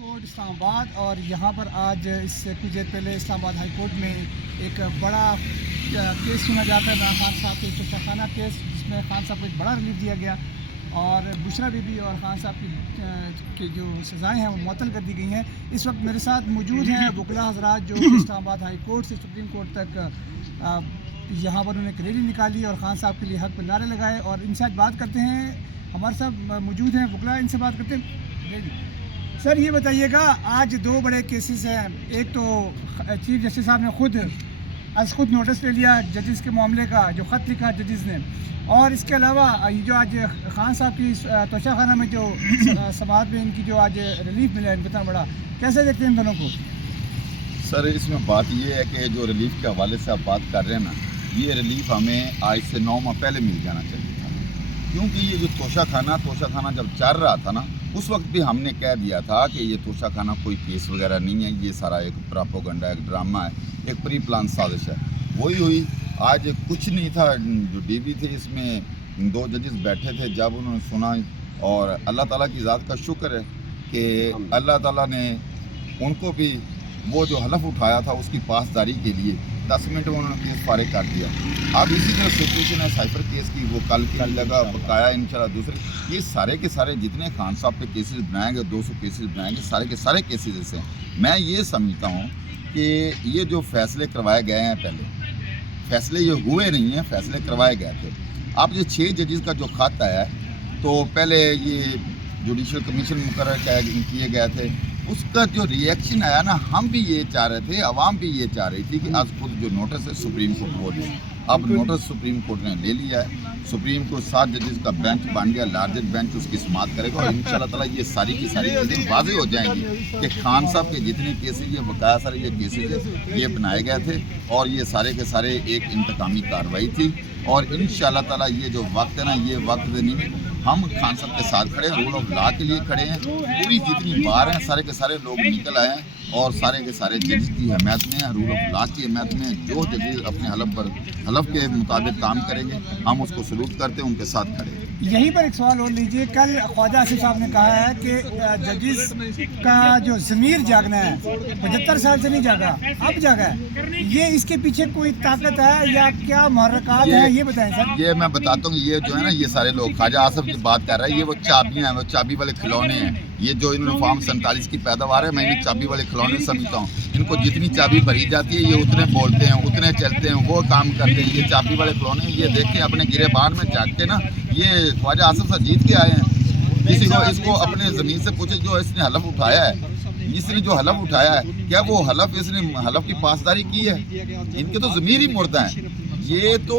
Court Islamabad. और यहाँ पर आज इससे कुछ देर पहले इस्लामाबाद हाई कोर्ट में एक बड़ा केस सुना जाता है इमरान खान साहब के तोशाखाना केस, जिसमें खान साहब को एक बड़ा रिलीफ दिया गया और बुशरा बीबी और खान साहब की जो सज़ाएं हैं वो मुअत्तल कर दी गई हैं। इस वक्त मेरे साथ मौजूद हैं वकला हज़रात जो इस्लामाबाद हाई कोर्ट से सुप्रीम कोर्ट तक यहाँ पर उन्होंने एक रैली निकाली और खान साहब के लिए हक पर नारे लगाए, और इनसे आज बात करते हैं। हमारे साथ मौजूद हैं वकला, इनसे बात करते हैं। सर ये बताइएगा, आज दो बड़े केसेस हैं। एक तो चीफ जस्टिस साहब ने खुद नोटिस ले लिया जजेस के मामले का, जो ख़त लिखा जजेस ने, और इसके अलावा ये जो आज खान साहब की तोशाखाना में जो समाज में इनकी जो आज रिलीफ मिला है इतना बड़ा, कैसे देखते हैं इन दोनों को? सर इसमें बात ये है कि जो रिलीफ के हवाले से आप बात कर रहे हैं ना, ये रिलीफ हमें आज से 9 माह पहले मिल जाना चाहिए था, क्योंकि ये जो तोशाखाना जब चल रहा था ना, उस वक्त भी हमने कह दिया था कि ये तोशाखाना कोई केस वगैरह नहीं है, ये सारा एक प्रोपेगेंडा, एक ड्रामा है, एक प्री प्लान साजिश है। वही हुई, आज कुछ नहीं था। जो डीबी थे इसमें 2 जजेस बैठे थे, जब उन्होंने सुना, और अल्लाह ताला की ज़ात का शुक्र है कि अल्लाह ताला ने उनको भी वो जो हलफ उठाया था उसकी पासदारी के लिए 10 मिनट में उन्होंने केस फारिग कर दिया। अब इसी तरह सिचुएशन है साइफर केस की, वो कल की जगह बकाया इंशाल्लाह दूसरे, ये सारे के सारे जितने खान साहब पे केसेस बनाएंगे, 200 केसेस बनाएंगे, सारे के सारे केसेस ऐसे हैं। मैं ये समझता हूँ कि ये जो फैसले करवाए गए हैं, पहले फैसले ये हुए नहीं हैं, फैसले करवाए गए थे। अब ये 6 जजेस का जो खत आया है, तो पहले ये जुडिशल कमीशन मुकर्रर किए गए थे, उसका जो रिएक्शन आया ना, हम भी ये चाह रहे थे, आवाम भी ये चाह रही थी कि आज खुद जो नोटिस है सुप्रीम कोर्ट को दे। अब नोटिस सुप्रीम कोर्ट ने ले लिया है, सुप्रीम कोर्ट 7 जजेस का बेंच बन गया, लार्जेस्ट बेंच उसकी समाअत करेगा, और इंशाल्लाह ताला ये सारी की सारी चीज़ें वाज़ेह हो जाएंगी कि खान साहब के जितने केसेस, ये बकाया सारे ये केसेस ये बनाए गए थे, और ये सारे के सारे एक इंतकामी कार्रवाई थी। और इंशाल्लाह ताला ये जो वक्त है ना, ये वक्त नहीं, हम खान साहब के साथ खड़े हैं, रूल ऑफ लॉ के लिए खड़े हैं। पूरी जितनी बार हैं सारे के सारे लोग निकल आए हैं, और सारे के सारे जज की हमायत में हैं, रूल ऑफ लॉ की हमायत में हैं। जो जज अपने हलफ के मुताबिक काम करेंगे, हम उसको सलूट करते हैं, उनके साथ खड़े हैं। यहीं पर एक सवाल और लीजिए, कल ख्वाजा आसिफ साहब ने कहा है कि जजेस का जो ज़मीर जागना है 75 साल से नहीं जागा, अब जागा है। ये इसके पीछे कोई ताकत है या क्या महरकात है, ये बताएं सर। ये मैं बताता हूँ, ये जो है ना, ये सारे लोग ख्वाजा आसिफ की बात कर रहे हैं, ये वो चाबियाँ हैं, वो चाबी वाले खिलौने हैं। ये जो इन्होंने फार्म 47 की पैदावार है, मैं इन्हें चाबी वाले खिलौने समझता हूँ। इनको जितनी चाबी भरी जाती है, ये उतने बोलते हैं, उतने चलते हैं, वो काम करते हैं। ये चाबी वाले खिलौने, ये देखें अपने गिरेबान में जाग के ना, ये ख्वाजा आसिफ साहब जीत के आए हैं। किसी को इसको अपने ज़मीन से पूछे, जो इसने हलफ उठाया है, इसने जो हलफ उठाया है, क्या वो हलफ, इसने हलफ की पासदारी की है? इनके तो ज़मीर ही मुर्दा है। ये तो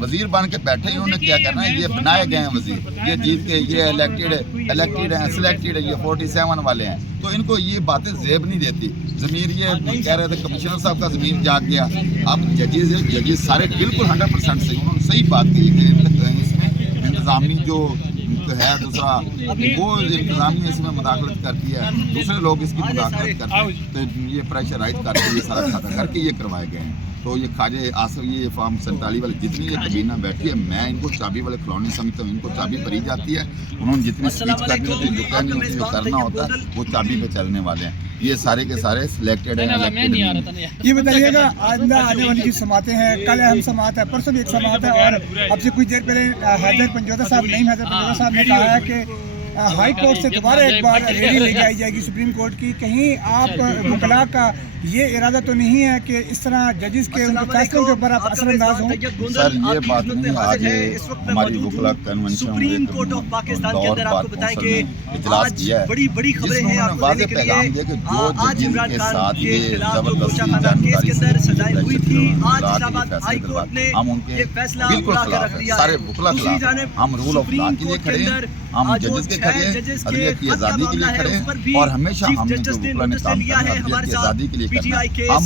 वज़ीर बन के बैठे, इन्होंने क्या करना है, ये बनाए गए हैं वज़ीर, ये जीत के, ये इलेक्टेड हैं, सिलेक्टेड है, ये 47 वाले हैं, तो इनको ये बातें जेब नहीं देती। ज़मीर ये कह रहे थे, कमिश्नर साहब का ज़मीर जाग गया। अब जजेस सारे बिल्कुल 100% सही, उन्होंने सही बात की कि इसमें इंतज़ामी जो है, दूसरा वो इंतज़ामिया इसमें मुदाखलत करती है, दूसरे लोग इसकी मुदाखलत करते हैं, तो ये प्रेशराइज करके ये सारा खाता करके ये करवाए गए हैं। तो ये ख्वाजा आसिफ, ये फार्म 47 वाले जितनी ये कबीना बैठी है, मैं इनको चाबी वाले खिलौने समझता हूँ। इनको चाबी भरी जाती है, उन्होंने जितनी स्पीच करनी होती है, जो कहनी होती है, जो करना होता है, वो चाबी पे चलने वाले हैं। ये सारे के सारे सिलेक्टेड हैं। ये बताइएगा, आइंदा आने वाली जो समातें हैं, कल अहम समात है, परसों भी एक समात है, और अब से कुछ देर पहले हैदर पंजोदा साहब ने कहा है कि हाई कोर्ट से दोबारा एक बार रैली लेके आई जाएगी सुप्रीम कोर्ट की। कहीं आप वकला का ये इरादा तो नहीं है कि इस तरह जजेस के उनके फैसलों के ऊपर आप असरअंदाज हों? सर ये बात नहीं, आज हमारी वकला convention supreme court of Pakistan के अंदर आपको बताएं कि आज बड़ी खबरें हैं आपको वाज़ेह पैगाम दिया कि जो आज इमरान के खान साथ के ये खिलाफ जो जबरदस्ती तोशाखाना केस के अंदर सजाएं हुई थी, आज इस्लामाबाद हाई कोर्ट ने हम उनके ये फैसला बिल्कुल उठा कर रख खिलाफ दिया है, सारे है। वकला खिलाफ, हम रूल ऑफ लॉ के लिए खड़े हैं, हम जजेस के खड़े हैं, अदलियत की आज़ादी के लिए खड़े हैं, और हमेशा हमने जो वकला ने काम किया है, अदलियत की आज़ादी के लिए करना है। हम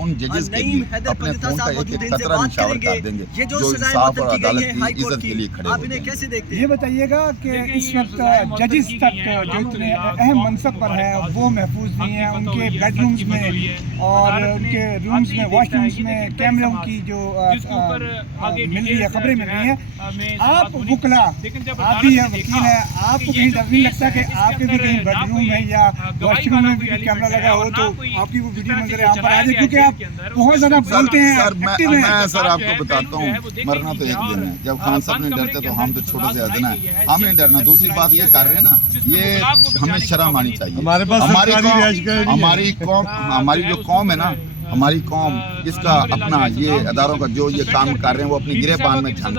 उन जजेस के लिए अपने खून का एक कतरा निशावर कर देंगे, जो इंसाफ और अदालत की इज्जत के लिए खड़े होते हैं। कैसे देखते हैं? ये बताइएगा कि इस वक्त जजेस तक जो इतने अहम मनसब पर हैं वो महफूज नहीं है, उनके बेडरूम्स में और उनके रूम्स में, वॉशरूम्स में कैमरों की जो मिल रही है, खबरें मिल रही हैं। आप वकला, आप भी वकील हैं, आपको कहीं डर नहीं लगता कि आपके भी कहीं बेडरूम में या वॉशरूम में भी कैमरा लगा हो तो आपकी वो वीडियो नजर यहाँ पर आ जाए, क्योंकि आप बहुत ज्यादा बोलते हैं, सर एक्टिव हैं। मैं सर आपको बताता हूँ, मरना तो एक दिन है। जब खान साहब नहीं डरते तो हम तो छोटे से हद ना है, हम नहीं डरना। दूसरी बात ये कर रहे हैं ना, ये हमें शर्म आनी चाहिए। हमारे पास हमारी कौम, हमारी जो कौम है ना, हमारी कौम इसका अपना ये अदारों का जो ये काम कर रहे हैं वो अपनी गिरेबान में झांकता है।